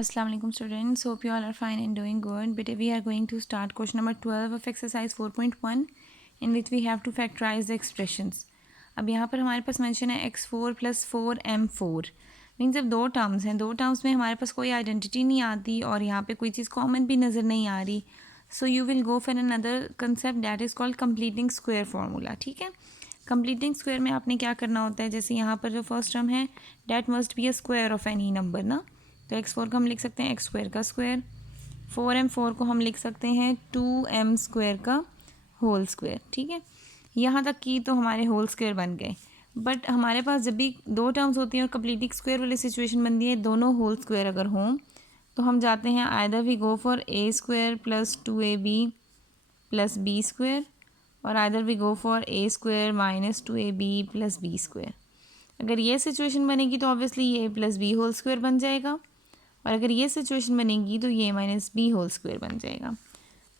Assalamu alaikum students, hope you all are fine and doing good. But we are going to start question number 12 of exercise 4.1 in which we have to factorize the expressions. अब यहाँ पर हमारे पास mention है x4 + 4m4 means अब दो terms हैं, दो terms में हमारे पास कोई आइडेंटिटी नहीं आती और यहाँ पे कोई चीज़ कॉमन भी नज़र नहीं आ रही. So you will go for another concept that is called completing square formula. ठीक है, कंप्लीटिंग स्क्वायर में आपने क्या करना होता है, जैसे यहाँ पर जो फर्स्ट टर्म है that must be a square of any number ना. तो x4 को हम लिख सकते हैं एक्स स्क्वायर का स्क्वायर, 4m4 को हम लिख सकते हैं 2m² का होल स्क्वायर. ठीक है, यहाँ तक की तो हमारे होल स्क्वायर बन गए. बट हमारे पास जब भी दो टर्म्स होती हैं और कंप्लीटिंग स्क्वायर वाली सिचुएशन बनती है, दोनों होल स्क्वायर अगर हों तो हम जाते हैं either we go for a² + 2ab + b² और either we go for a² - 2ab + b². अगर ये सिचुएशन बनेगी तो ऑब्वियसली ये + b होल स्क्वायर बन जाएगा और अगर ये सिचुएशन बनेगी तो ये - b होल स्क्वायर बन जाएगा.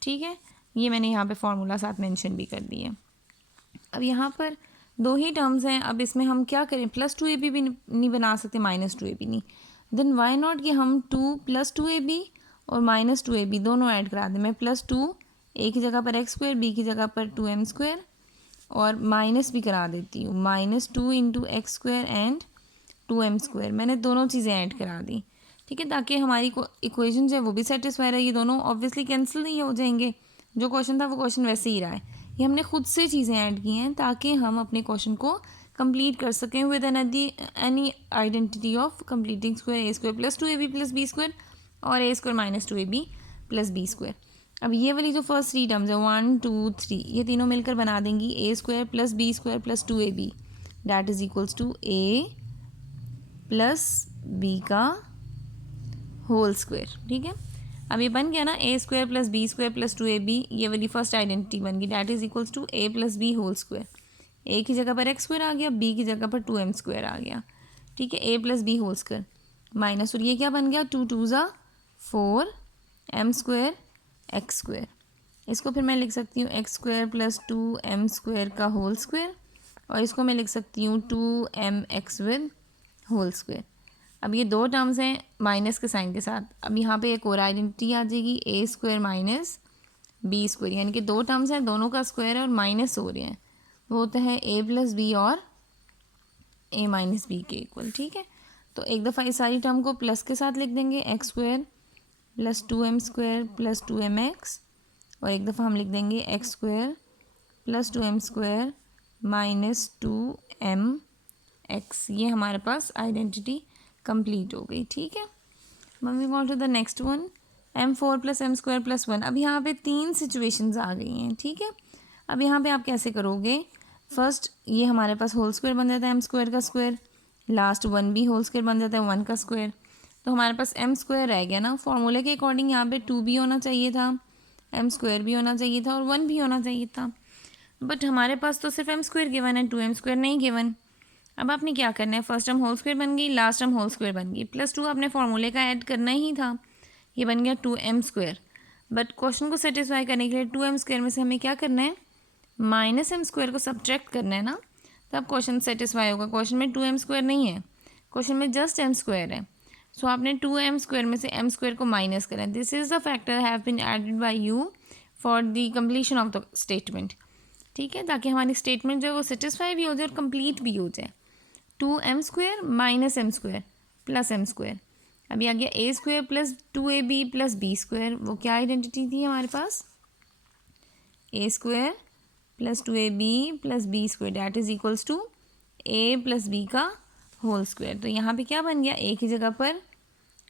ठीक है, ये मैंने यहाँ पे फार्मूला साथ मेंशन भी कर दिए. अब यहाँ पर दो ही टर्म्स हैं, अब इसमें हम क्या करें, +2ab भी नहीं बना सकते, -2ab नहीं. देन वाई नॉट कि हम 2 + 2ab और -2ab दोनों ऐड करा दें. मैं +2 a की जगह पर x² b की जगह पर 2m² और माइनस भी करा देती हूँ, -2 × x² एंड 2m². मैंने दोनों चीज़ें ऐड करा दी. ठीक है, ताकि हमारी इक्वेशन जो है वो भी सेटिस्फाई रहे. ये दोनों ऑब्वियसली कैंसिल नहीं हो जाएंगे, जो क्वेश्चन था वो क्वेश्चन वैसे ही रहा है. ये हमने खुद से चीज़ें ऐड की हैं ताकि हम अपने क्वेश्चन को कंप्लीट कर सकें with any identity of completing square a² + 2ab + b² और a² - 2ab + b². अब ये वाली जो फर्स्ट थ्री टर्म्स है 1 2 3 ये तीनों मिलकर बना देंगी a² + b² + 2ab that is equals to a + b का होल स्क्वायर. ठीक है, अब ये बन गया ना a² + b² + 2ab. ये वाली फर्स्ट आइडेंटिटी बन गई that is equals to a + b whole square. a की जगह पर x² आ गया, b की जगह पर 2m² आ गया. ठीक है, a + b whole square minus, और ये क्या बन गया 2 2 ज़ा 4 m² x². इसको फिर मैं लिख सकती हूँ x² + 2m² का होल स्क्वायर और इसको मैं लिख सकती हूँ 2mx विद होल स्क्वायर. अब ये दो टर्म्स हैं माइनस के साइन के साथ. अब यहाँ पे एक और आइडेंटिटी आ जाएगी a² - b², यानी कि दो टर्म्स हैं, दोनों का स्क्वायर है और माइनस हो रहे हैं, वो होता है a + b और a - b के इक्वल. ठीक है, तो एक दफ़ा इस सारी टर्म को प्लस के साथ लिख देंगे x² + 2m² + 2mx और एक दफ़ा हम लिख देंगे x² + 2m² - 2mx. ये हमारे पास आइडेंटिटी कंप्लीट हो गई. ठीक है, moving on to the next one, m4 + m² + 1. अब यहाँ पे तीन सिचुएशंस आ गई हैं. ठीक है, अब यहाँ पे आप कैसे करोगे, फर्स्ट ये हमारे पास होल स्क्वायर बन जाता है m² का स्क्वायर, लास्ट 1 भी होल स्क्वायर बन जाता है 1 का स्क्वायर. तो हमारे पास m² रह गया ना. फॉर्मूले के अकॉर्डिंग यहाँ पे 2 भी होना चाहिए था, m² भी होना चाहिए था और 1 भी होना चाहिए था. बट हमारे पास तो सिर्फ m² गिवन है, 2m² नहीं गिवन. अब आपने क्या करना है, फर्स्ट टर्म होल स्क्वायर बन गई, लास्ट टर्म होल स्क्वायर बन गई, +2 आपने फार्मूले का ऐड करना ही था, ये बन गया 2m². बट क्वेश्चन को सेटिस्फाई करने के लिए 2m² में से हमें क्या करना है, -m² को सब्ट्रैक्ट करना है ना, तब क्वेश्चन सेटिस्फाई होगा. क्वेश्चन में 2m² नहीं है, क्वेश्चन में जस्ट m² है. सो आपने 2m² में से m² को माइनस करना है. This is the factor have been added by you for the completion of the statement. ठीक है, ताकि हमारी स्टेटमेंट जो है वो सेटिस्फाई भी हो जाए और कंप्लीट भी हो जाए. 2m² - m² + m². अभी आ गया a² + 2ab + b². वो क्या आइडेंटिटी थी हमारे पास, a² + 2ab + b² that is equals to a + b का होल स्क्वायर. तो यहाँ पे क्या बन गया, a की जगह पर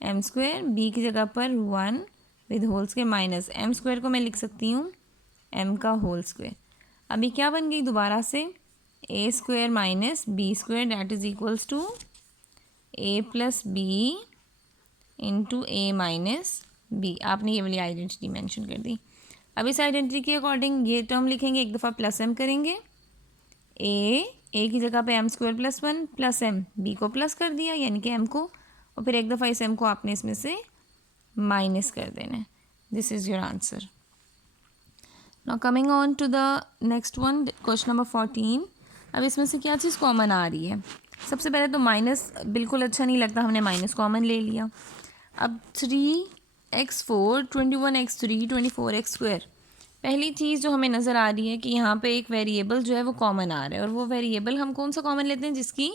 m², b की जगह पर 1 with whole square minus m² को मैं लिख सकती हूँ m का होल स्क्वायर. अभी क्या बन गई दोबारा से, a² - b² that is equals to a + b × a - b. आपने ये वाली आइडेंटिटी मेंशन कर दी. अब इस आइडेंटिटी के अकॉर्डिंग ये टर्म लिखेंगे, एक दफ़ा +m करेंगे, a की जगह पे m² + 1 + m, b को प्लस कर दिया यानी कि m को, और फिर एक दफ़ा इस m को आपने इसमें से माइनस कर देना है. This is your answer. Now coming on to the next one, question number 14. अब इसमें से क्या चीज़ कॉमन आ रही है, सबसे पहले तो माइनस बिल्कुल अच्छा नहीं लगता, हमने माइनस कॉमन ले लिया. अब 3x4 21x3 24x²। पहली चीज़ जो हमें नज़र आ रही है कि यहाँ पे एक वेरिएबल जो है वो कॉमन आ रहा है, और वो वेरिएबल हम कौन सा कॉमन लेते हैं, जिसकी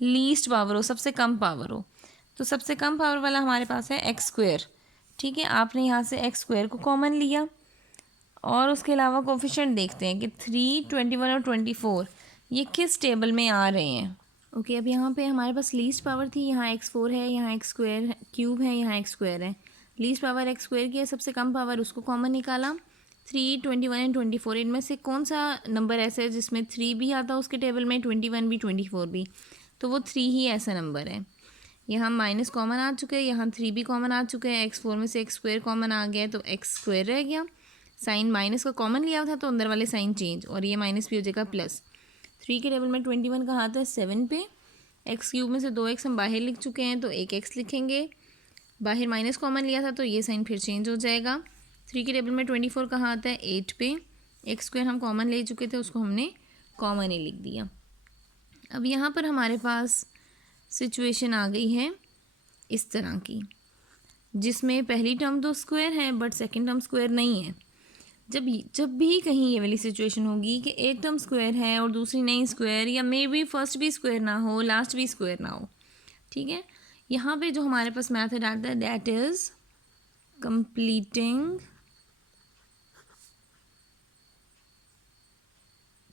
लीस्ट पावर हो, सबसे कम पावर हो। तो सबसे कम पावर वाला हमारे पास है x²। ठीक है, आपने यहाँ से x² को कॉमन लिया, और उसके अलावा कोफिशिएंट देखते हैं कि 3, 21 और 24 ये किस टेबल में आ रहे हैं। ओके, अब यहाँ पे हमारे पास लीस्ट पावर थी, यहाँ x4 है, यहाँ x² क्यूब है, यहाँ x² है। लीस्ट पावर x² की है, सबसे कम पावर, उसको कॉमन निकाला। 3, 21 एंड 24, इनमें से कौन सा नंबर ऐसा है जिसमें 3 भी आता उसके टेबल में, 21 भी, 24 भी, तो वो 3 ही ऐसा नंबर है। यहाँ माइनस कॉमन आ चुके हैं, यहाँ 3 भी कॉमन आ चुके हैं, x4 में से x² कॉमन आ गया है, तो x² रह गया। साइन माइनस का कॉमन लिया था तो अंदर वाले साइन चेंज, और ये माइनस भी हो जाएगा प्लस। 3 के टेबल में 21 कहाँ आता है, 7 पे। x³ में से 2x हम बाहर लिख चुके हैं, तो 1x लिखेंगे। बाहर माइनस कॉमन लिया था तो ये साइन फिर चेंज हो जाएगा। 3 के टेबल में 24 कहाँ आता है, 8 पे। x² हम कॉमन ले चुके थे, उसको हमने कॉमन ही लिख दिया। अब यहाँ पर हमारे पास सिचुएशन आ गई है इस तरह की, जिसमें पहली टर्म तो स्क्वायर है बट सेकंड टर्म स्क्वायर नहीं है। जब भी कहीं ये वाली सिचुएशन होगी कि एक टर्म स्क्वायर है और दूसरी नहीं स्क्वायर, या मे बी फर्स्ट भी स्क्वायर ना हो, लास्ट भी स्क्वायर ना हो, ठीक है, यहाँ पे जो हमारे पास मेथड आता है that is completing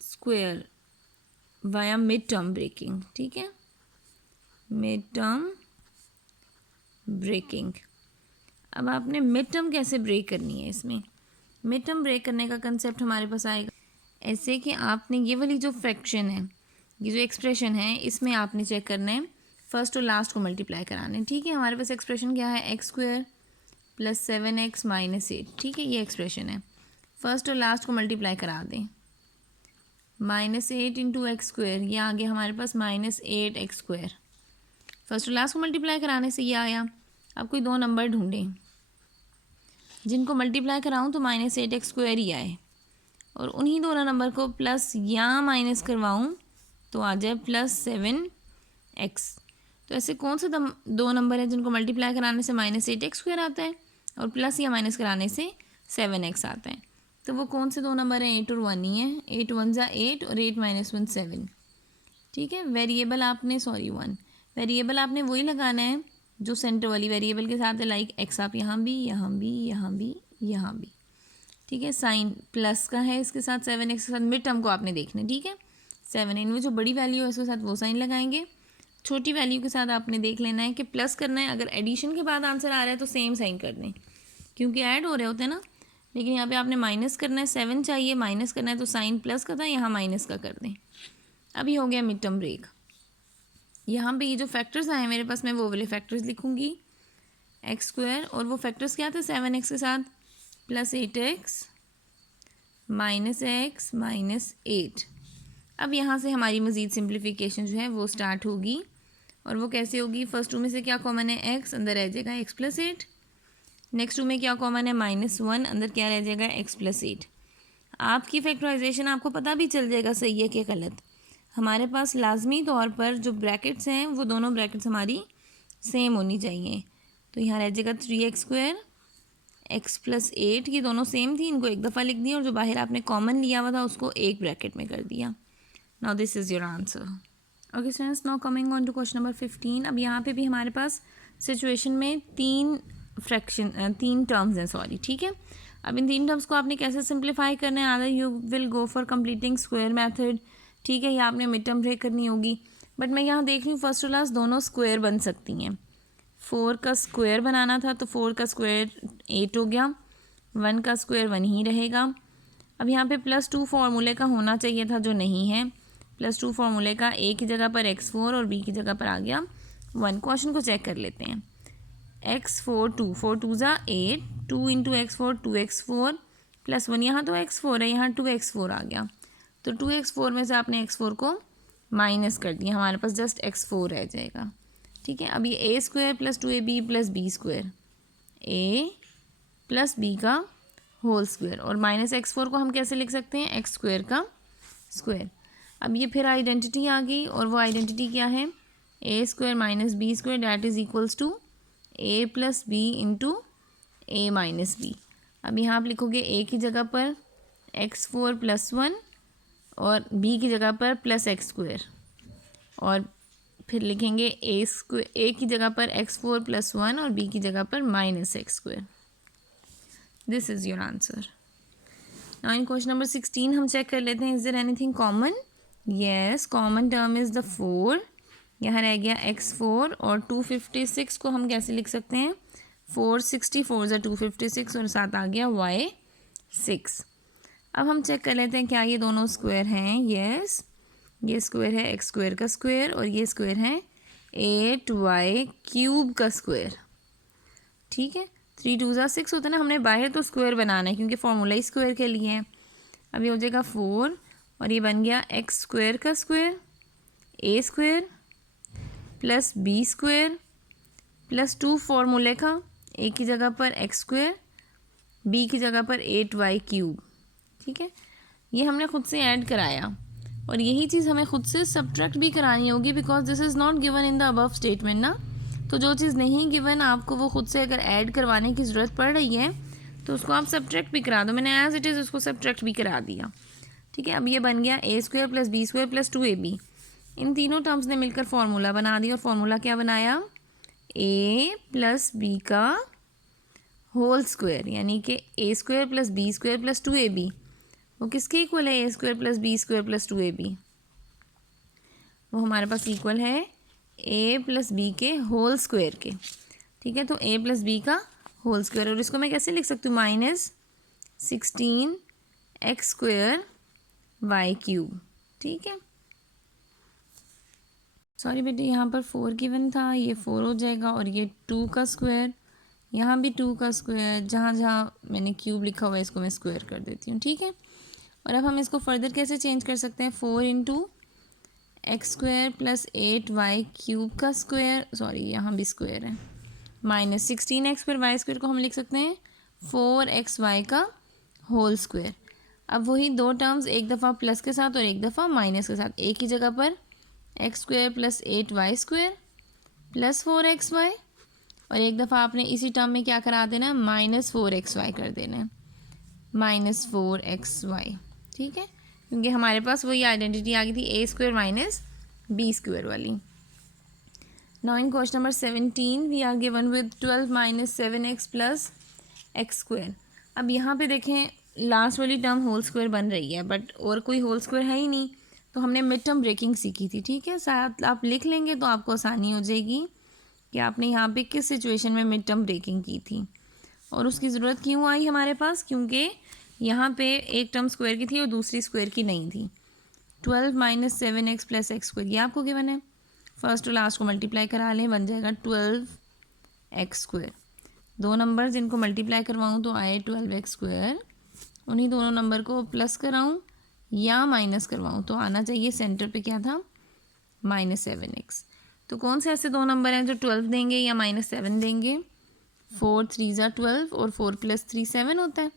square via mid term breaking. ठीक है, मिड टर्म ब्रेकिंग। अब आपने मिड टर्म कैसे ब्रेक करनी है, इसमें मिड टर्म ब्रेक करने का कंसेप्ट हमारे पास आएगा ऐसे कि आपने ये वाली जो फ्रैक्शन है, ये जो एक्सप्रेशन है, इसमें आपने चेक करना है फर्स्ट और लास्ट को मल्टीप्लाई कराना है। ठीक है, हमारे पास एक्सप्रेशन क्या है, x² + 7x - 8। ठीक है, ये एक्सप्रेशन है। फर्स्ट और लास्ट को मल्टीप्लाई करा दें, -8 × x², ये आ गया हमारे पास -8x²। फर्स्ट और लास्ट को मल्टीप्लाई कराने से ये आया। अब कोई दो नंबर ढूंढें जिनको मल्टीप्लाई कराऊं तो -8x² ही आए, और उन्हीं दोनों नंबर को प्लस या माइनस करवाऊं तो आ जाए +7x। तो ऐसे कौन से दो नंबर हैं जिनको मल्टीप्लाई कराने से -8x² आता है और प्लस या माइनस कराने से 7x आता है? तो वो कौन से दो नंबर हैं, 8 और 1 ही है। 8 × 1 = 8 और 8 - 1 = 7। ठीक है, वेरिएबल आपने 1 वेरिएबल आपने वही लगाना है जो सेंटर वाली वेरिएबल के साथ है, लाइक x आप यहाँ भी, यहाँ भी, यहाँ भी, यहाँ भी। ठीक है, साइन प्लस का है इसके साथ, 7x के साथ मिड टर्म को आपने देखना है। ठीक है, 7 इनमें जो बड़ी वैल्यू है उसके साथ वो साइन लगाएंगे, छोटी वैल्यू के साथ आपने देख लेना है कि प्लस करना है। अगर एडिशन के बाद आंसर आ रहा है तो सेम साइन कर दें, क्योंकि ऐड हो रहे होते हैं ना। लेकिन यहाँ पे आपने माइनस करना है, 7 चाहिए, माइनस करना है तो साइन प्लस का था, यहाँ माइनस का कर दें। अभी हो गया मिड टर्म ब्रेक। यहाँ पे ये जो फैक्टर्स आए मेरे पास, मैं वो वाले फैक्टर्स लिखूँगी, x², और वो फैक्टर्स क्या थे, 7x के साथ +8x -x -8। अब यहाँ से हमारी मज़ीद सिंप्लीफिकेशन जो है वो स्टार्ट होगी, और वो कैसे होगी, फर्स्ट टू में से क्या कॉमन है, x, अंदर रह जाएगा x + 8। नेक्स्ट टू में क्या कॉमन है, -1, अंदर क्या रह जाएगा, x + 8। आपकी फैक्टराइजेशन आपको पता भी चल जाएगा सही है कि गलत। हमारे पास लाजमी तौर पर जो ब्रैकेट्स हैं वो दोनों ब्रैकेट्स हमारी सेम होनी चाहिए। तो यहाँ रह जाएगा 3x², x + 8, ये दोनों सेम थी, इनको एक दफ़ा लिख दिया, और जो बाहर आपने कॉमन लिया हुआ था उसको एक ब्रैकेट में कर दिया। Now this is your answer. Okay students, now coming on to question number 15। अब यहाँ पे भी हमारे पास सिचुएशन में तीन टर्म्स हैं, सॉरी। ठीक है, अब इन 3 टर्म्स को आपने कैसे सिंप्लीफाई करना है, आदर you will go for completing square method. ठीक है, ये आपने मिड टर्म ब्रेक करनी होगी, बट मैं यहाँ देख रही हूँ फर्स्ट और लास्ट दोनों स्क्वायर बन सकती हैं। 4 का स्क्वायर बनाना था तो 4 का स्क्वायर 8 हो गया, 1 का स्क्वायर 1 ही रहेगा। अब यहाँ पे +2 फार्मूले का होना चाहिए था, जो नहीं है। +2 फार्मूले का a की जगह पर x4 और b की जगह पर आ गया 1। क्वेश्चन को चेक कर लेते हैं। x4 2, 4 2 = 8, 2 × x4 2x4 +1, यहाँ तो x4 है, यहाँ 2x4 आ गया, तो 2x4 में से आपने x4 को माइनस कर दिया, हमारे पास जस्ट x4 रह जाएगा। ठीक है, अब ये a² + 2ab + b², a + b का होल स्क्वायर, और -x4 को हम कैसे लिख सकते हैं, x² का स्क्वायर। अब ये फिर आइडेंटिटी आ गई, और वो आइडेंटिटी क्या है, a² - b² that is equals to A plus B into A minus B. अब यहाँ आप लिखोगे ए की जगह पर x4 + 1 और b की जगह पर +x², और फिर लिखेंगे ए की जगह पर x4 + 1 और b की जगह पर -x²। This is your answer. Now in question number 16 हम चेक कर लेते हैं, is there anything common? Yes, common term is the 4। यहाँ रह गया x4 और 256 को हम कैसे लिख सकते हैं? 464 = 256 और साथ आ गया y6। अब हम चेक कर लेते हैं क्या ये दोनों स्क्वायर हैं। येस, ये स्क्वायर है x² का स्क्वायर और ये स्क्वायर है 8y³ का स्क्वायर। ठीक है, 3 2 = 6 होता है ना, हमने बाहर तो स्क्वायर बनाना है क्योंकि फॉर्मूला ही स्क्वायर के लिए है। अब ये हो जाएगा 4 और ये बन गया x² का स्क्वायर a² + b² + 2 फॉर्मूले का, a की जगह पर x², b की जगह पर 8y³। ठीक है, ये हमने खुद से ऐड कराया और यही चीज़ हमें खुद से सब्ट्रैक्ट भी करानी होगी, because this is not given in the above statement ना। तो जो चीज़ नहीं गिवन आपको वो खुद से अगर ऐड करवाने की ज़रूरत पड़ रही है तो उसको आप सब्ट्रैक्ट भी करा दो। मैंने एज इट इज़ उसको सब्ट्रैक्ट भी करा दिया। ठीक है, अब ये बन गया a² + b² + 2ab। इन तीनों टर्म्स ने मिलकर फार्मूला बना दिया और फार्मूला क्या बनाया? a + b का होल स्क्वायर, यानी कि a² + b² + 2ab। वो किसके इक्वल है? a² + b² + 2ab। वो हमारे पास इक्वल है a + b के होल स्क्वायर के। ठीक है, तो a + b का होल स्क्वायर, और इसको मैं कैसे लिख सकती हूँ? -16x² y³। ठीक है, सॉरी बेटे, यहाँ पर 4 गिवन था, ये 4 हो जाएगा और ये 2 का स्क्वायर, यहाँ भी 2 का स्क्वायर, जहाँ जहाँ मैंने क्यूब लिखा हुआ है इसको मैं स्क्वायर कर देती हूँ। ठीक है, और अब हम इसको फर्दर कैसे चेंज कर सकते हैं? 4 × x² + 8y³ का स्क्वायर, सॉरी यहाँ भी स्क्वायर है, -16x² y² को हम लिख सकते हैं 4xy का होल स्क्वायर। अब वही दो टर्म्स एक दफ़ा प्लस के साथ और एक दफ़ा माइनस के साथ, एक ही जगह पर x² + 8y² + 4xy, और एक दफ़ा आपने इसी टर्म में क्या करा देना है? -4xy कर देना है, -4xy। ठीक है, क्योंकि हमारे पास वही आइडेंटिटी आ गई थी a² - b² वाली। Now in question number 17 we are given with 12 - 7x + x²। अब यहाँ पे देखें लास्ट वाली टर्म होल स्क्वायर बन रही है, बट और कोई होल स्क्वायर है ही नहीं, तो हमने मिड टर्म ब्रेकिंग सीखी थी। ठीक है, शायद आप लिख लेंगे तो आपको आसानी हो जाएगी कि आपने यहाँ पे किस सिचुएशन में मिड टर्म ब्रेकिंग की थी और उसकी ज़रूरत क्यों आई हमारे पास, क्योंकि यहाँ पे एक टर्म स्क्वायर की थी और दूसरी स्क्वायर की नहीं थी। 12 - 7x + x² ये आपको गिवन है, फर्स्ट और लास्ट को मल्टीप्लाई करा लें, बन जाएगा 12x²। दो नंबर जिनको मल्टीप्लाई करवाऊँ तो आए 12x², उन्हीं दोनों नंबर को प्लस कराऊँ या माइनस करवाऊँ तो आना चाहिए सेंटर पे क्या था? -7x। तो कौन से ऐसे दो नंबर हैं जो 12 देंगे या -7 देंगे? 4 3 = 12 और 4 + 3 7 होता है।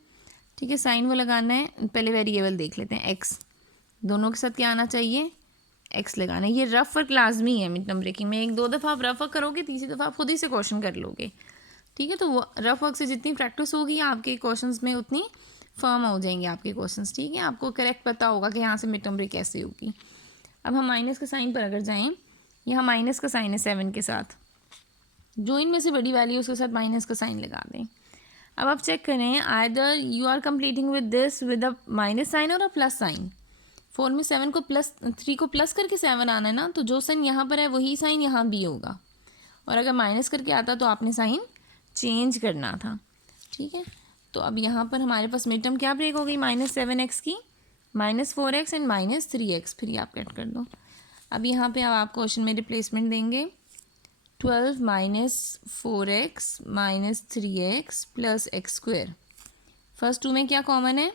ठीक है, साइन वो लगाना है, पहले वेरिएबल देख लेते हैं x, दोनों के साथ क्या आना चाहिए? x लगाना है। ये रफ वर्क लाजमी है मिड टर्म ब्रेकिंग में, एक दो दफ़ा आप रफ वर्क करोगे, तीसरी दफ़ा आप खुद ही से क्वेश्चन कर लोगे। ठीक है, तो वो रफ वर्क से जितनी प्रैक्टिस होगी आपके क्वेश्चंस में उतनी फर्म हो जाएंगे आपके क्वेश्चंस। ठीक है, आपको करेक्ट पता होगा कि यहाँ से मिड टर्म ब्रेक कैसे होगी। अब हम माइनस के साइन पर अगर जाएँ, यहाँ माइनस का साइन है 7 के साथ, जो इनमें से बड़ी वैल्यू उसके साथ माइनस का साइन लगा दें। अब आप चेक करें, either you are completing with this with a minus sign और अ प्लस साइन। 4 में 7 को प्लस 3 को प्लस करके 7 आना है ना, तो जो साइन यहाँ पर है वही साइन यहाँ भी होगा, और अगर माइनस करके आता तो आपने साइन चेंज करना था। ठीक है, तो अब यहाँ पर हमारे पास मिड टर्म क्या ब्रेक हो गई? -7x की -4x एंड -3x, फिर ये आप कट कर दो। अब यहाँ पे अब आप क्वेश्चन में रिप्लेसमेंट देंगे 12 - 4x - 3x + x²। First to में क्या कॉमन है?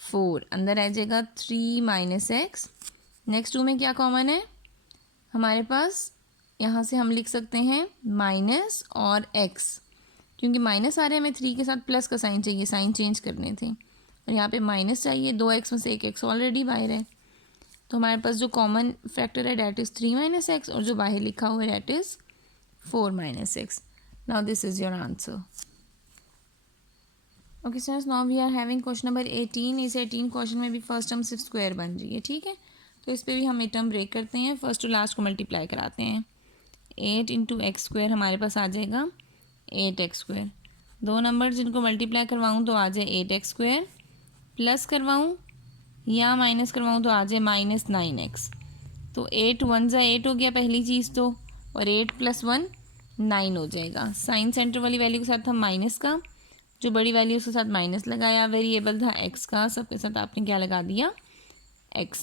4, अंदर आ जाएगा 3 - x। नेक्स्ट टू में क्या कॉमन है हमारे पास? यहाँ से हम लिख सकते हैं माइनस और x, क्योंकि माइनस आ रहे हैं, हमें 3 के साथ प्लस का साइन चाहिए, साइन चेंज करने थे, और यहाँ पे माइनस चाहिए, 2x में से एक x ऑलरेडी बाहर है, तो हमारे पास जो कॉमन फैक्टर है डैट इज़ 3 - x, और जो बाहर लिखा हुआ है that is 4 minus 6. Now this is your answer. Okay students, now we are having question number 18. इस 18 क्वेश्चन में भी फर्स्ट टर्म सिर्फ स्क्वायर बन रही है, ठीक है. तो इस पर भी हम मिड टर्म ब्रेक करते हैं. फर्स्ट टू लास्ट को मल्टीप्लाई कराते हैं. 8 इंटू एक्स स्क्वायर हमारे पास आ जाएगा 8x स्क्वायर. दो नंबर जिनको मल्टीप्लाई करवाऊँ तो आ जाए 8x स्क्वायर, प्लस करवाऊँ या माइनस करवाऊँ तो आ जाए -9x. तो 8 1 ज़ा 8 हो गया पहली चीज़ तो, और 8 + 1 9 हो जाएगा. साइन सेंटर वाली वैल्यू के साथ हम माइनस का, जो बड़ी वैल्यू उसके साथ माइनस लगाया. वेरिएबल था x का, सबके साथ आपने क्या लगा दिया x.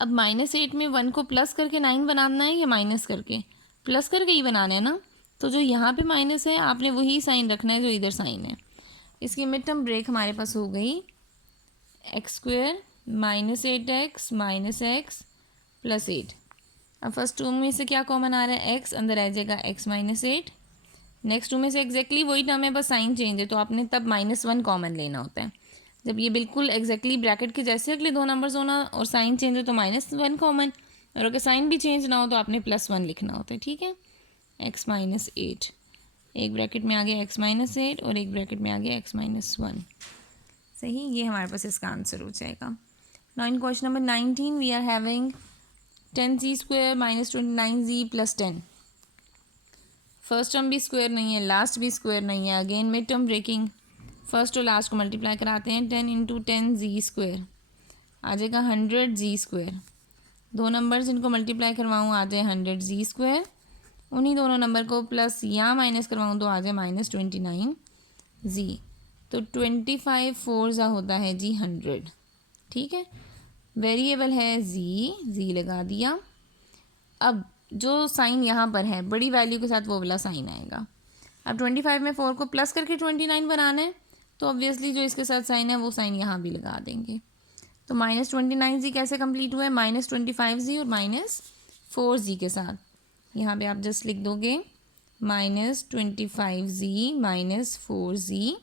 अब -8 में 1 को प्लस करके 9 बनाना है या माइनस करके? प्लस करके ही बनाना है ना. तो जो यहाँ पे माइनस है आपने वही साइन रखना है जो इधर साइन है. इसकी मिड टर्म ब्रेक हमारे पास हो गई x स्क्वायर -8x -x + 8. अब फर्स्ट टर्म में से क्या कॉमन आ रहा है? x अंदर आ जाएगा x -8. नेक्स्ट टू में से एग्जैक्टली वही टर्म है, बस साइन चेंज है, तो आपने तब -1 कॉमन लेना होता है. जब ये बिल्कुल एग्जैक्टली ब्रैकेट के जैसे अगले दो नंबर्स होना और साइन चेंज हो तो -1 कॉमन, और अगर साइन भी चेंज ना हो तो आपने +1 लिखना होता है, ठीक है. x -8, एक ब्रैकेट में आ गया x -8 और एक ब्रैकेट में आ गया x -1. सही, ये हमारे पास इसका आंसर हो जाएगा. Now in question number 19 we are having 10z square -29z + 10. First term भी स्क्वायर नहीं है, लास्ट भी स्क्वायर नहीं है. Again mid term breaking, first और लास्ट को मल्टीप्लाई कराते हैं. 10 इंटू 10z स्क्वायर आ जाएगा 100z स्क्वायर. दो नंबर जिनको मल्टीप्लाई करवाऊँ आ जाए 100z स्क्वायर. उन्हीं दोनों नंबर को प्लस या माइनस करवाऊँ तो आ जाए -29z. तो 25 4 ज़ा होता है जी 100, ठीक है. वेरिएबल है z लगा दिया. अब जो साइन यहाँ पर है बड़ी वैल्यू के साथ वो वाला साइन आएगा. अब 25 में 4 को प्लस करके 29 बनाना है, तो ऑब्वियसली जो इसके साथ साइन है वो साइन यहाँ भी लगा देंगे. तो -29z कैसे कंप्लीट हुआ है? -25z और -4z के साथ. यहाँ पे आप जस्ट लिख दोगे -25z -4z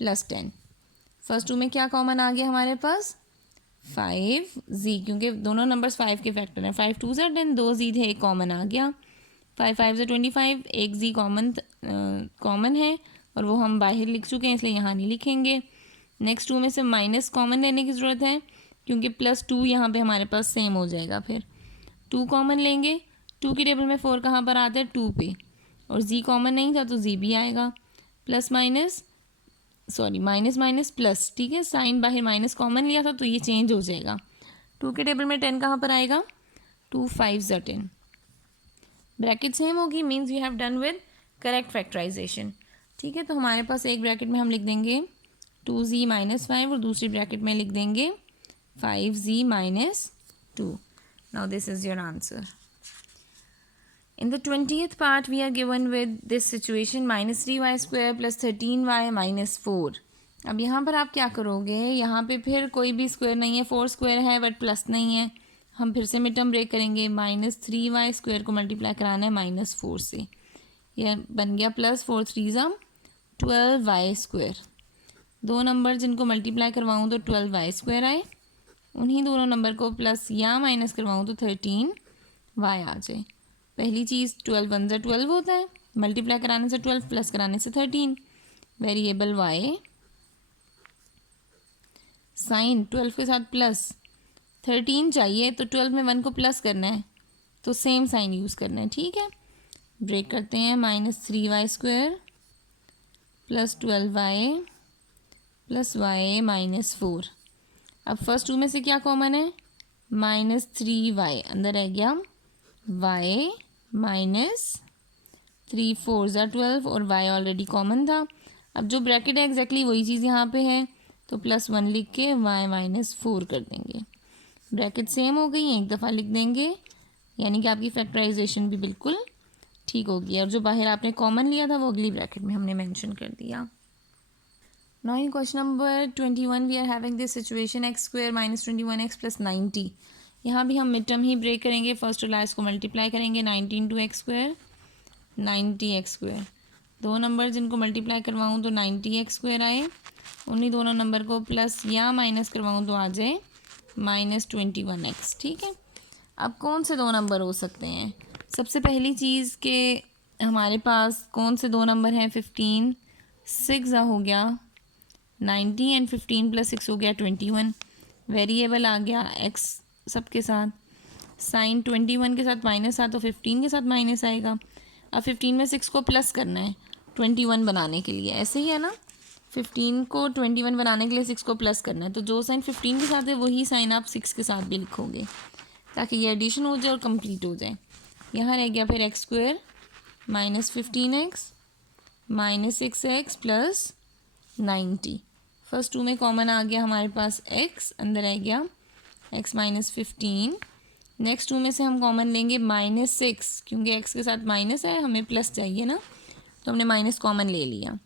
+ 10. फर्स्ट टू में क्या कॉमन आ गया हमारे पास? 5z, क्योंकि दोनों नंबर्स 5 के फैक्टर हैं. 5 2 ज़ा 10, 2z थे, एक कॉमन आ गया. 5 5 ज़ा 25, एक z कॉमन है और वो हम बाहर लिख चुके हैं इसलिए यहाँ नहीं लिखेंगे. नेक्स्ट टू में से माइनस कॉमन लेने की ज़रूरत है क्योंकि +2 यहाँ पे हमारे पास सेम हो जाएगा. फिर 2 कॉमन लेंगे. 2 की टेबल में 4 कहाँ पर आता है? 2 पे, और z कॉमन नहीं था तो z भी आएगा. प्लस माइनस माइनस प्लस, ठीक है. साइन बाहर माइनस कॉमन लिया था तो ये चेंज हो जाएगा. 2 के टेबल में 10 कहाँ पर आएगा? 2 5 ज़ा 10. ब्रैकेट सेम होगी, means we have done with correct factorization, ठीक है. तो हमारे पास एक ब्रैकेट में हम लिख देंगे 2z -5 और दूसरी ब्रैकेट में लिख देंगे 5z -2. Now this is your answer. In the 20th part, we are given with this situation -3y square + 13y - 4. अब यहाँ पर आप क्या करोगे? यहाँ पे फिर कोई भी स्क्वायर नहीं है, 4 स्क्वायर है बट प्लस नहीं है. हम फिर से मिड टर्म ब्रेक करेंगे. -3y स्क्वायर को मल्टीप्लाई कराना है -4 से. यह बन गया +4 3 ज़ा 12y स्क्वायर. दो नंबर जिनको मल्टीप्लाई करवाऊँ तो 12y स्क्वायर आए. उन्हीं दोनों नंबर को प्लस या माइनस करवाऊँ तो 13y आ जाए. पहली चीज़ 12 1 ज़ा 12 होता है, मल्टीप्लाई कराने से 12 प्लस कराने से 13. वेरिएबल y, साइन 12 के साथ प्लस 13 चाहिए तो 12 में 1 को प्लस करना है तो सेम साइन यूज़ करना है, ठीक है. ब्रेक करते हैं. -3y square + 12y + y - 4. अब फर्स्ट टू में से क्या कॉमन है? -3y अंदर रह गया y -3 4 ज़ा 12 और y ऑलरेडी कॉमन था. अब जो ब्रैकेट है एग्जैक्टली वही चीज़ यहाँ पे है तो +1 लिख के y - 4 कर देंगे. ब्रैकेट सेम हो गई, एक दफ़ा लिख देंगे, यानी कि आपकी फैक्टराइजेशन भी बिल्कुल ठीक होगी. और जो बाहर आपने कॉमन लिया था वो अगली ब्रैकेट में हमने मेंशन कर दिया. Now in question number 21 we are having this situation x square -21x + 90. यहाँ भी हम मिड टर्म ही ब्रेक करेंगे. फर्स्ट और लास्ट को मल्टीप्लाई करेंगे. 19 × x स्क्वायर 90x स्क्वायर. दो नंबर जिनको मल्टीप्लाई करवाऊँ तो 90x स्क्वायर आए. उन्हीं दोनों नंबर को प्लस या माइनस करवाऊँ तो आ जाए -21x, ठीक है. अब कौन से दो नंबर हो सकते हैं? सबसे पहली चीज़ कि हमारे पास कौन से दो नंबर हैं, 15, 6 हो गया 90 एंड 15 + 6 हो गया 21। वेरिएबल आ गया x सबके साथ, साइन 21 के साथ माइनस था तो 15 के साथ माइनस आएगा। अब 15 में 6 को प्लस करना है 21 बनाने के लिए, ऐसे ही है ना। 15 को 21 बनाने के लिए 6 को प्लस करना है, तो जो साइन 15 के साथ है वही साइन आप 6 के साथ भी लिखोगे ताकि ये एडिशन हो जाए और कंप्लीट हो जाए। यहाँ रह गया फिर x² -15x -6x + 90। First to में कॉमन आ गया हमारे पास x, अंदर आ गया x -15। नेक्स्ट टू में से हम कॉमन लेंगे -6, क्योंकि x के साथ माइनस है, हमें प्लस चाहिए ना, तो हमने माइनस कॉमन ले लिया।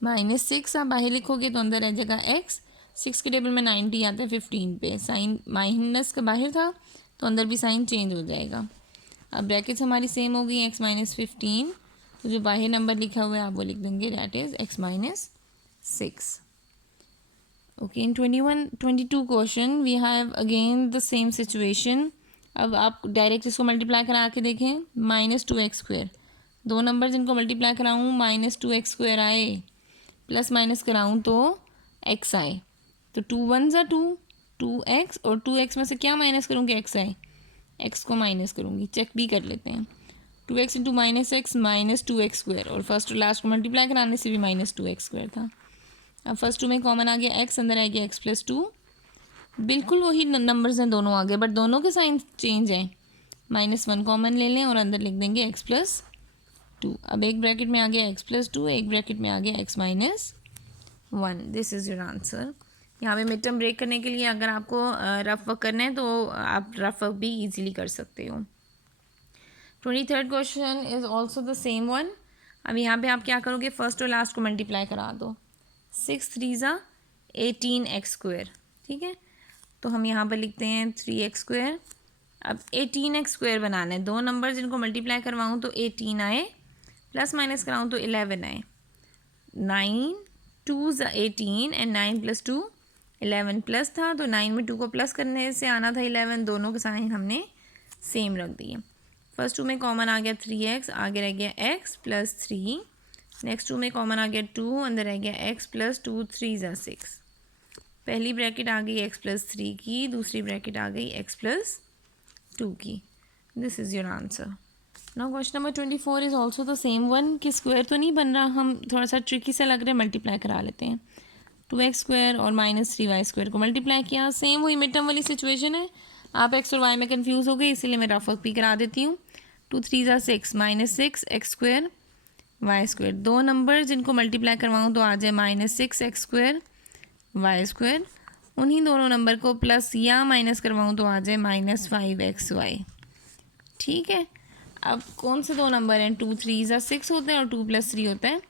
-6 आप बाहर लिखोगे तो अंदर रह जाएगा x। 6 के टेबल में 90 आता है 15 पे, साइन माइनस का बाहर था तो अंदर भी साइन चेंज हो जाएगा। अब ब्रैकेट्स हमारी सेम हो गई, x -15, तो जो बाहर नंबर लिखा हुआ है आप वो लिख देंगे, that is x -6। Okay, in 22 question we have again the same situation. अब आप डायरेक्ट इसको मल्टीप्लाई करा के देखें, -2x², दो नंबर जिनको मल्टीप्लाई कराऊँ -2x² आए, प्लस माइनस कराऊँ तो x आए, तो 2 1 ज़ा 2, 2x, और 2x में से क्या माइनस करूँगी, x आए, x को माइनस करूँगी। चेक भी कर लेते हैं, 2x × -x -2x², और फर्स्ट और लास्ट को मल्टीप्लाई कराने से भी -2x² था। अब फर्स्ट टू में कॉमन आ गया x, अंदर आ गया x + 2, बिल्कुल वही नंबर्स हैं दोनों आगे, बट दोनों के साइन चेंज हैं। -1 कॉमन ले लें और अंदर लिख देंगे x + 2। अब एक ब्रैकेट में आ गया x + 2, एक ब्रैकेट में आ गया x -1। This is your answer. यहाँ पे मिड टर्म ब्रेक करने के लिए अगर आपको रफ वर्क करना है तो आप रफ वर्क भी इजीली कर सकते हो। 23rd question is also the same one. अब यहाँ पे आप क्या करोगे, फर्स्ट और लास्ट को मल्टीप्लाई करा दो, 6 3 ज़ा 18x², ठीक है। तो हम यहाँ पर लिखते हैं 3x²। अब 18x² बनाना है, दो नंबर जिनको मल्टीप्लाई करवाऊँ तो 18 आए, प्लस माइनस कराऊँ तो 11 आए। 9 2 ज़ा 18 एंड 9 + 2 11 प्लस था, तो 9 में 2 को प्लस करने से आना था 11, दोनों के साइन हमने सेम रख दिए। फर्स्ट टू में कॉमन आ गया 3x, आगे रह गया x + 3। नेक्स्ट टू में कॉमन आ गया 2, अंदर रह गया x + 2 3 ज़ा 6। पहली ब्रैकेट आ गई x + 3 की, दूसरी ब्रैकेट आ गई x + 2 की। This is your answer. Now question number 24 is also the same one कि स्क्वायर तो नहीं बन रहा, हम थोड़ा सा ट्रिकी सा लग रहा है, मल्टीप्लाई करा लेते हैं। 2x² और -3y² को मल्टीप्लाई किया, सेम वही मिड टर्म वाली सिचुएशन है। आप x और y में कन्फ्यूज़ हो गए, इसीलिए मैं रफ वर्क भी करा देती हूँ। 2 3 ज़ा 6 -6x² y², दो नंबर जिनको मल्टीप्लाई करवाऊँ तो आ जाए -6x² y², उन्हीं दोनों नंबर को प्लस या माइनस करवाऊँ तो आ जाए -5xy, ठीक है। अब कौन से दो नंबर हैं, 2 3 ज़ा 6 होते हैं और 2 + 3 होता है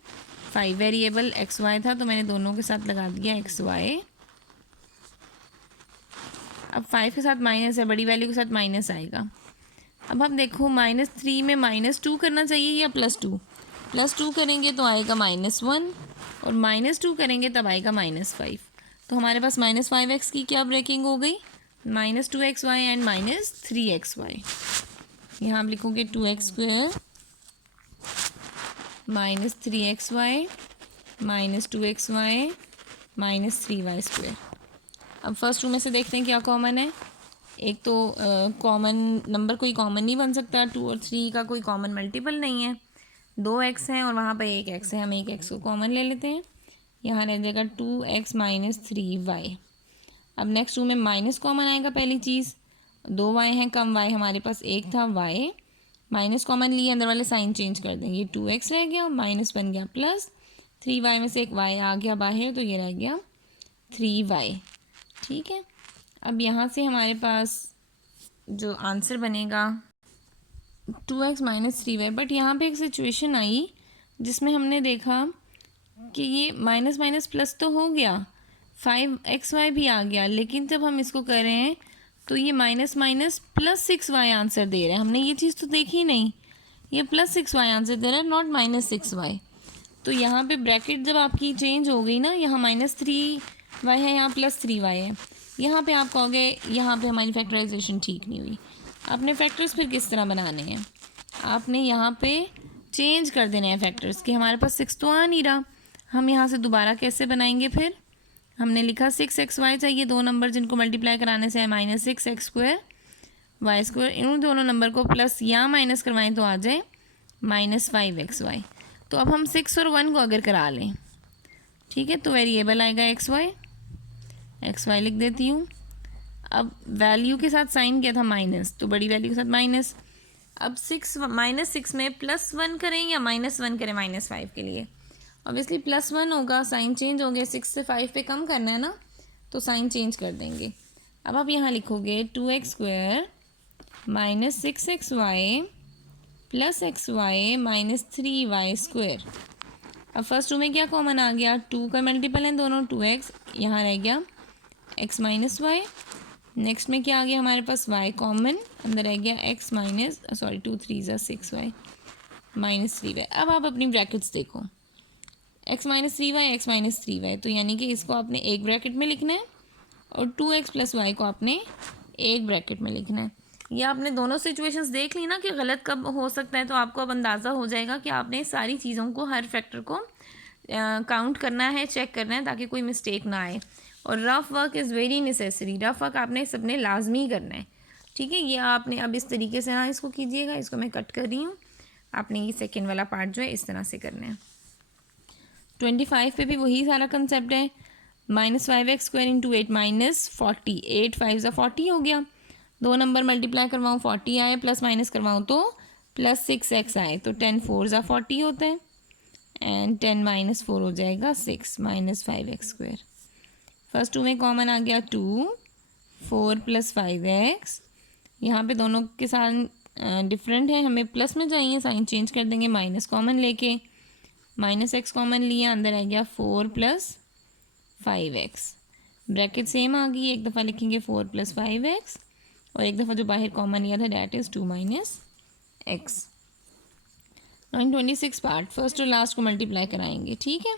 5। वेरिएबल xy था तो मैंने दोनों के साथ लगा दिया xy। अब 5 के साथ माइनस है, बड़ी वैल्यू के साथ माइनस आएगा। अब हम देखो -3 में -2 करना चाहिए या +2, +2 करेंगे तो आएगा -1 और -2 करेंगे तब आएगा -5। तो हमारे पास -5x की क्या ब्रेकिंग हो गई, -2xy एंड -3xy। यहाँ आप लिखोगे 2x² -3xy -2xy -3y²। अब फर्स्ट टू में से देखते हैं क्या कॉमन है। एक तो कॉमन नंबर कोई कॉमन नहीं बन सकता, 2 और 3 का कोई कॉमन मल्टीपल नहीं है। 2x हैं और वहाँ पर 1x है, हम 1x को कॉमन ले लेते हैं। यहाँ रह जाएगा 2x -3y। अब नेक्स्ट टू में माइनस कॉमन आएगा, पहली चीज़ 2y हैं, कम y हमारे पास एक था y, माइनस कॉमन लिए, अंदर वाले साइन चेंज कर देंगे, ये 2x रह गया, माइनस बन गया प्लस, 3y में से एक y आ गया बाहर तो ये रह गया 3y, ठीक है। अब यहाँ से हमारे पास जो आंसर बनेगा 2x -3y। बट यहाँ पे एक सिचुएशन आई जिसमें हमने देखा कि ये माइनस माइनस प्लस तो हो गया, 5xy भी आ गया, लेकिन जब हम इसको कर रहे हैं तो ये माइनस माइनस +6y आंसर दे रहा है। हमने ये चीज़ तो देखी नहीं, ये +6y आंसर दे रहा है, नॉट -6y। तो यहाँ पे ब्रैकेट जब आपकी चेंज हो गई ना, यहाँ -3y है, यहाँ +3y है, यहाँ पे आप कहोगे यहाँ पे हमारी फैक्टराइजेशन ठीक नहीं हुई। आपने फैक्टर्स फिर किस तरह बनाने हैं, आपने यहाँ पे चेंज कर देने हैं फैक्टर्स कि हमारे पास 6 तो आ नहीं रहा, हम यहाँ से दोबारा कैसे बनाएंगे। फिर हमने लिखा 6xy चाहिए, दो नंबर जिनको मल्टीप्लाई कराने से है -6x² y², इन दोनों नंबर को प्लस या माइनस करवाएं तो आ जाए -5xy। तो अब हम 6 और 1 को अगर करा लें, ठीक है, तो वेरिएबल आएगा xy लिख देती हूँ। अब वैल्यू के साथ साइन किया था माइनस, तो बड़ी वैल्यू के साथ माइनस। अब -6 में +1 करें या -1 करें -5 के लिए, ऑब्वियसली +1 होगा, साइन चेंज हो गया, 6 से 5 पे कम करना है ना, तो साइन चेंज कर देंगे। अब आप यहाँ लिखोगे 2x² -6xy + xy -3y²। अब फर्स्ट 2 में क्या कॉमन आ गया, 2 का मल्टीपल है दोनों, 2x, यहाँ रह गया x - y। नेक्स्ट में क्या आ गया हमारे पास, y कॉमन, अंदर रह गया 2 3 6y -3y। अब आप अपनी ब्रैकेट्स देखो, x - 3y x - 3y, तो यानी कि इसको आपने एक ब्रैकेट में लिखना है और 2x + y को आपने एक ब्रैकेट में लिखना है। ये आपने दोनों सिचुएशंस देख ली ना कि गलत कब हो सकता है, तो आपको अब अंदाज़ा हो जाएगा कि आपने सारी चीज़ों को, हर फैक्टर को काउंट करना है, चेक करना है, ताकि कोई मिस्टेक ना आए। और rough work is very necessary, rough work आपने सबने लाजमी करना है, ठीक है। ये आपने अब इस तरीके से ना इसको कीजिएगा, इसको मैं कट कर रही हूँ, आपने ये सेकेंड वाला पार्ट जो है इस तरह से करना है। 25 पे भी वही सारा कंसेप्ट है, -5x² × 8 -40, 8 5 40 हो गया, दो नंबर मल्टीप्लाई करवाऊँ 40 आए, प्लस माइनस करवाऊँ तो +6x आए, तो 10 4 40 होता है, एंड 10 - 4 हो जाएगा 6 -5x²। फर्स्ट 2 में कॉमन आ गया 2, 4 + 5x, यहाँ पे दोनों के साथ डिफरेंट है, हमें प्लस में चाहिए, साइन चेंज कर देंगे, माइनस कॉमन लेके -x कॉमन लिया, अंदर आ गया 4 + 5x, ब्रैकेट सेम आ गई, एक दफ़ा लिखेंगे 4 + 5x और एक दफ़ा जो बाहर कॉमन लिया था that is 2 - x। 26 part, first और लास्ट को मल्टीप्लाई कराएंगे, ठीक है।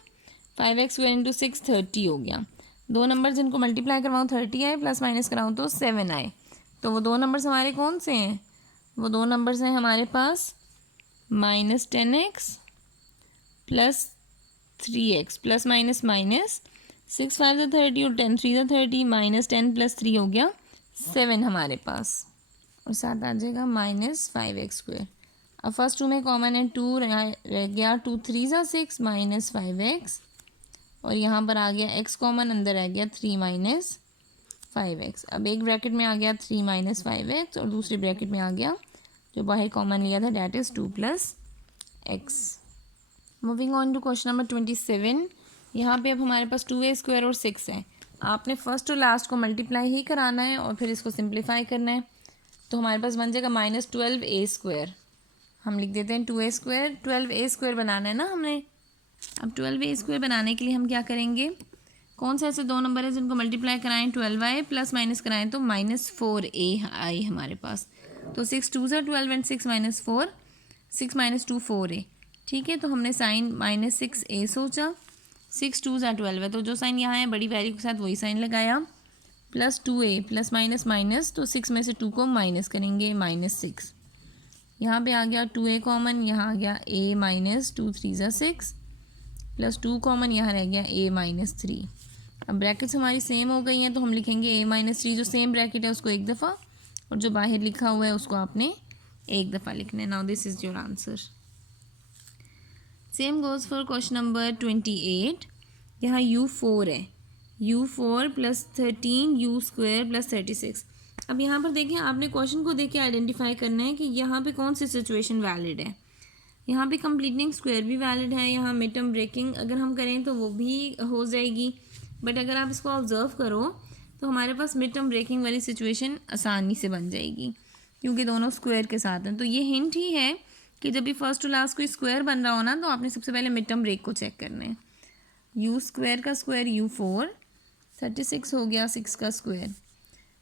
5x² × 6 30 हो गया, दो नंबर जिनको मल्टीप्लाई करवाऊँ 30 आए, प्लस माइनस कराऊँ तो 7 आए, तो वो दो नंबर्स हमारे कौन से हैं, वो दो नंबर्स हैं हमारे पास -10x + 3x, plus minus minus, 6 5 30 और 10 3 30, -10 + 3 हो गया 7 हमारे पास, और साथ आ जाएगा -5x²। अब फर्स्ट 2 में कॉमन है 2 रह गया, 2 3 6 -5x, और यहाँ पर आ गया x कॉमन, अंदर रह गया 3 - 5x। अब एक ब्रैकेट में आ गया 3 - 5x और दूसरे ब्रैकेट में आ गया जो बाहर कॉमन लिया था that is 2 + x। Moving on to question number 27। यहाँ पे अब हमारे पास 2a² और 6 है, आपने फर्स्ट और लास्ट को मल्टीप्लाई ही कराना है और फिर इसको सिंप्लीफाई करना है, तो हमारे पास बन जाएगा -12a²। हम लिख देते हैं 2a², 12a² बनाना है ना हमने। अब 12a² बनाने के लिए हम क्या करेंगे, कौन से ऐसे दो नंबर है जिनको मल्टीप्लाई कराएं, 12 प्लस माइनस कराएं तो -4a आई हमारे पास, तो 6 2 12 एंड 6 - 4, 6 - 2 4a, ठीक है। तो हमने साइन -6a सोचा, 6 2 12 है, तो जो साइन यहाँ है बड़ी वैल्यू के साथ वही साइन लगाया, +2a, प्लस माइनस माइनस, तो 6 में से 2 को माइनस करेंगे -6, यहाँ पे आ गया 2a कॉमन, यहाँ आ गया a - 2 3 6, +2 कॉमन, यहाँ रह गया a - 3। अब ब्रैकेट्स हमारी सेम हो गई हैं, तो हम लिखेंगे a - 3, जो सेम ब्रैकेट है उसको एक दफ़ा, और जो बाहर लिखा हुआ है उसको आपने एक दफ़ा लिखना है। Now this is your answer. Same goes for question number 28। यहाँ u4 है, u4 + 13 u² + 36। अब यहाँ पर देखिए, आपने क्वेश्चन को देख के आइडेंटिफाई करना है कि यहाँ पे कौन सी सिचुएशन वैलिड है। यहाँ पे कंप्लीटिंग स्क्वायर भी वैलिड है, यहाँ मिड टर्म ब्रेकिंग अगर हम करें तो वो भी हो जाएगी, बट अगर आप इसको ऑब्जर्व करो तो हमारे पास मिड टर्म ब्रेकिंग वाली सिचुएशन आसानी से बन जाएगी, क्योंकि दोनों स्क्वायर के साथ हैं। तो ये हिंट ही है कि जब भी फर्स्ट टू लास्ट कोई स्क्वायर बन रहा हो ना, तो आपने सबसे पहले मिड टर्म ब्रेक को चेक करना है। u² का स्क्वायर u4, 36 हो गया 6 का स्क्वायर,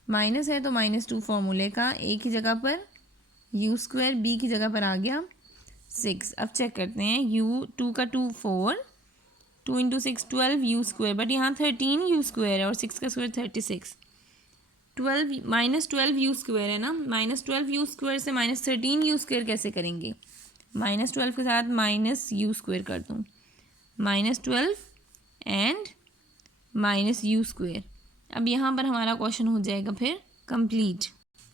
माइनस है तो -2 फॉर्मूले का, a की जगह पर u², b की जगह पर आ गया 6। अब चेक करते हैं, u2 का 2 4, 2 × 6 12 u², बट यहाँ 13 u² है और 6 का स्क्वायर 36, -12u² है ना, -12u² से -13u² कैसे करेंगे? -12 के साथ -u² कर दूँ, -12 एंड -u²। अब यहाँ पर हमारा क्वेश्चन हो जाएगा फिर कंप्लीट।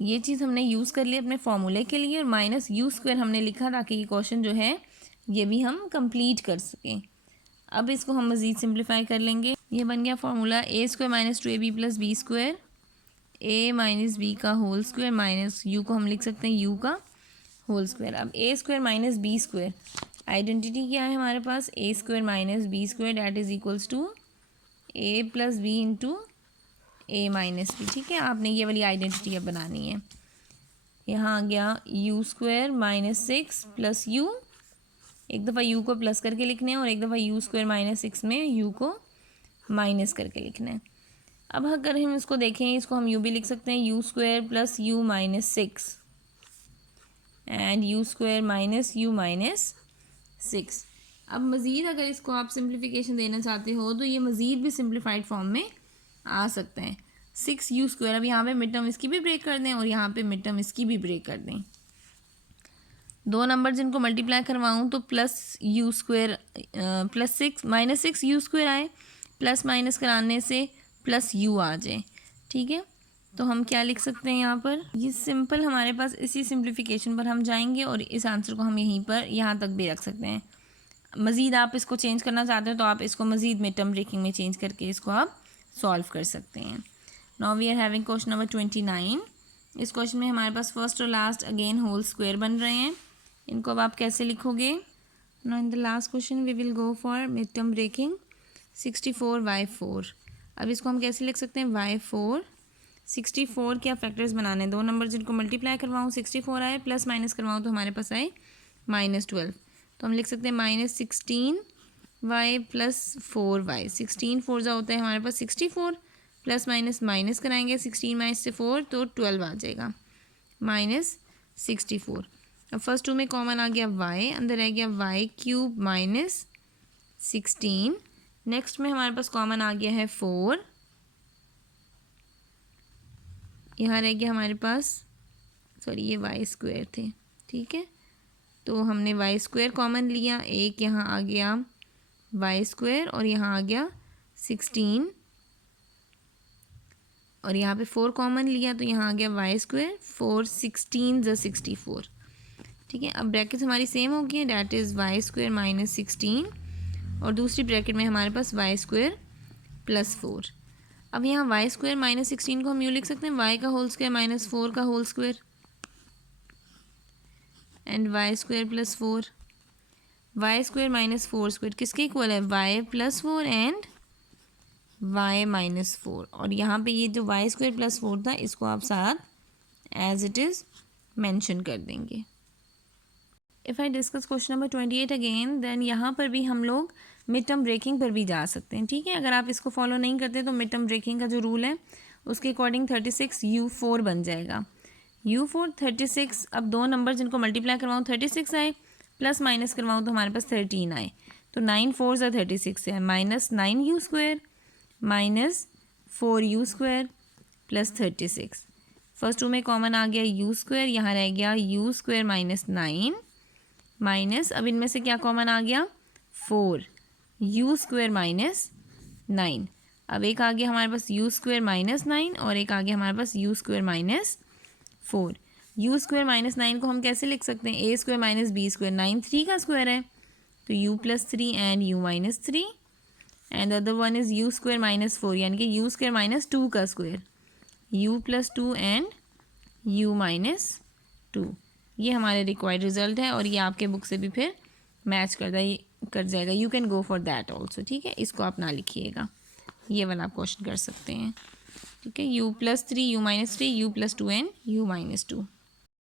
ये चीज़ हमने यूज़ कर ली अपने फॉर्मूले के लिए, और -u² हमने लिखा ताकि ये क्वेश्चन जो है ये भी हम कंप्लीट कर सकें। अब इसको हम मज़ीद सिंप्लीफाई कर लेंगे। ये बन गया formula a² - 2ab + b², a - b का होल स्क्वायर माइनस u को हम लिख सकते हैं u का होल स्क्वायर। अब a² - b² आइडेंटिटी क्या है हमारे पास? a² - b² that is equals to a + b into a - b। ठीक है, आपने ये वाली आइडेंटिटी अब बनानी है। यहाँ आ गया u² - 6 + u, एक दफ़ा u को प्लस करके लिखना है और एक दफ़ा u² - 6 में u को माइनस करके लिखना है। अब अगर हम इसको देखें, इसको हम यूँ भी लिख सकते हैं u² + u - 6 and u² - u - 6। अब मज़ीद अगर इसको आप सिंप्लीफिकेशन देना चाहते हो तो ये मज़ीद भी सिंप्लीफाइड फॉर्म में आ सकते हैं। 6u², अब यहाँ पे मिड टर्म इसकी भी ब्रेक कर दें और यहाँ पे मिड टर्म इसकी भी ब्रेक कर दें। दो नंबर जिनको मल्टीप्लाई करवाऊँ तो +u² +6 -6u² आए, प्लस माइनस कराने से +u आ जाए। ठीक है, तो हम क्या लिख सकते हैं यहाँ पर? ये सिंपल हमारे पास इसी सिंप्लीफिकेशन पर हम जाएंगे और इस आंसर को हम यहाँ तक भी रख सकते हैं। मज़ीद आप इसको चेंज करना चाहते हो तो आप इसको मज़ीद मिड टर्म ब्रेकिंग में चेंज करके इसको आप सॉल्व कर सकते हैं। Now we are having question number 29। इस क्वेश्चन में हमारे पास फर्स्ट और लास्ट अगेन होल स्क्वायर बन रहे हैं। इनको अब आप कैसे लिखोगे? Now in the last question we will go for mid term breaking. 64y4, अब इसको हम कैसे लिख सकते हैं? y4 64 क्या फैक्टर्स बनाने? दो नंबर जिनको मल्टीप्लाई करवाऊँ 64 आए, प्लस माइनस करवाऊँ तो हमारे पास आए -12, तो हम लिख सकते हैं -16y + 4y। 16 4 जा होता है हमारे पास 64, प्लस माइनस कराएंगे 16 - 4 तो 12 आ जाएगा -64। अब फर्स्ट टू में कॉमन आ गया y, अंदर रह गया y³ - 16। नेक्स्ट में हमारे पास कॉमन आ गया है 4, यहाँ रह गया हमारे पास, सॉरी ये y² थे। ठीक है, तो हमने y² कॉमन लिया, एक यहाँ आ गया y² और यहाँ आ गया 16, और यहाँ पे 4 कॉमन लिया तो यहाँ आ गया y², 4 16 + 64। ठीक है, अब ब्रैकेट्स हमारी सेम हो गई है, डैट इज़ y² - 16, और दूसरी ब्रैकेट में हमारे पास y² + 4। अब यहाँ y² - 16 को हम यूँ लिख सकते हैं y का होल स्क्वायर - 4 का whole square and y² + 4। y² - 4² किसके इक्वल है? y + 4 and y - 4। और यहाँ पे ये जो y² + 4 था इसको आप साथ एज इट इज़ मेंशन कर देंगे। If I discuss question number 28 again, then यहाँ पर भी हम लोग मिड टर्म ब्रेकिंग पर भी जा सकते हैं। ठीक है, अगर आप इसको फॉलो नहीं करते तो मिड टर्म ब्रेकिंग का जो रूल है उसके अकॉर्डिंग 36u4 बन जाएगा। u4 36, अब दो नंबर जिनको मल्टीप्लाई करवाऊँ 36 आए, प्लस माइनस करवाऊँ तो हमारे पास 13 आए, तो 9 4 ज़ा 36 है, -9u² -4u² + 36। फर्स्ट टू में कॉमन आ गया u², यहाँ रह गया u² - 9 माइनस, अब इनमें से क्या कॉमन आ गया? 4 u² - 9। अब एक आ गया हमारे पास u² - 9 और एक आ गया हमारे पास u² - 4। u² - 9 को हम कैसे लिख सकते हैं? a² - b², 9 3 का स्क्वायर है तो u + 3 and u - 3, and other one is u² - 4 यानी कि u² - 2 का स्क्वायर, u + 2 एंड u - 2। ये हमारे रिक्वायर्ड रिजल्ट है और ये आपके बुक से भी फिर मैच कर जाएगा। You can go for that also. ठीक है, इसको आप ना लिखिएगा, ये वाला आप क्वेश्चन कर सकते हैं। ठीक है, u + 3 u - 3 u + 2 and u - 2।